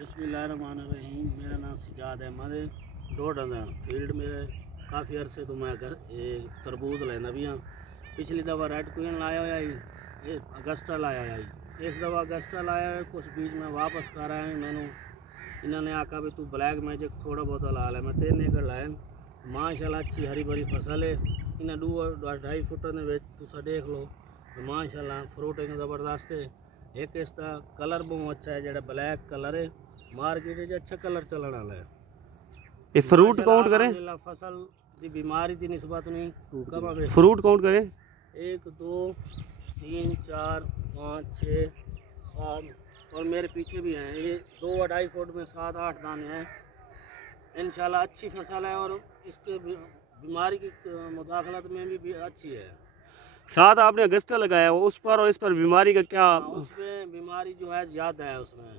बिस्मिल्लाहिर्रहमानिर्रहीम। मेरा नाम सिजाद अहमद है। डोडा फील्ड में काफ़ी अरसे तो मैं तरबूज लेना भी हाँ। पिछली दफ़ा रेड क्वीन लाया हुआ ये अगस्टा लाया है। इस दफ़ा अगस्टा लाया है, कुछ बीच में वापस कर आए हैं। मैंने इन्होंने आखा भी तू ब्लैक मैजिक थोड़ा बहुत ला ले। मैं 3 एकड़ लाया माशाल्लाह, अच्छी हरी भरी फसल है। इन्हें 2-2.5 फुट ने तुसा देख लो तो माशाल्लाह फ्रूटिंग ज़बरदस्त है। एक इसका कलर बहुत अच्छा है, जो ब्लैक कलर है, मार्केट में अच्छा कलर चलने वाला है। ये फ्रूट काउंट करें, फसल की बीमारी की निस्बत नहीं फ्रूट काउंट करें 1 2 3 4 5 6 7 और मेरे पीछे भी हैं। ये 2-2.5 फुट में 7-8 दाने हैं। इंशाल्लाह अच्छी फसल है और इसके बीमारी की मुदाखलत में भी अच्छी है। साथ आपने अगस्टा लगाया है, उस पर और इस पर बीमारी का क्या? उसमें बीमारी जो है ज़्यादा है, उसमें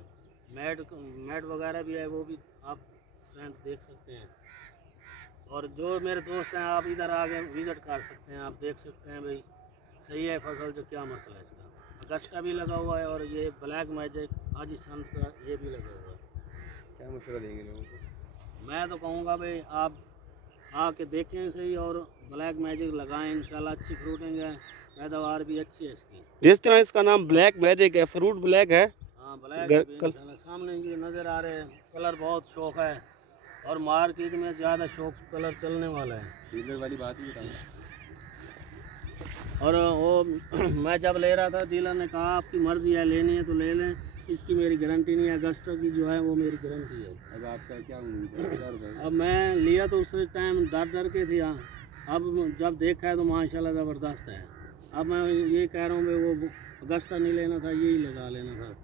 मैड वगैरह भी है, वो भी आप देख सकते हैं। और जो मेरे दोस्त हैं, आप इधर आके विजिट कर सकते हैं, आप देख सकते हैं भाई सही है फसल, जो क्या मसला है इसका। अगस्टा भी लगा हुआ है और ये ब्लैक मैजिक हाजी संत का ये भी लगा हुआ है। क्या मशवरा देंगे लोगों को? मैं तो कहूँगा भाई आप आके देखें सही और ब्लैक मैजिक लगाएं, इंशाल्लाह अच्छी फ्रूटिंग है, पैदावार भी अच्छी है इसकी। जिस तरह इसका नाम ब्लैक मैजिक है, फ्रूट ब्लैक है। हाँ ब्लैक सामने ये नज़र आ रहे हैं, कलर बहुत शौक है और मार्केट में ज़्यादा शौक कलर चलने वाला है। डीलर वाली बात ही बताऊँ। और वो मैं जब ले रहा था, डीलर ने कहा आपकी मर्ज़ी है, लेनी है तो ले लें, इसकी मेरी गारंटी नहीं है। अगस्टा की जो है वो मेरी गारंटी है। अब आपका क्या उम्मीद है? अब मैं लिया तो उस टाइम डर के थी, हाँ। अब जब देखा है तो माशाल्लाह ज़बरदस्त है। अब मैं ये कह रहा हूँ भाई वो अगस्टा नहीं लेना था, यही लगा लेना था।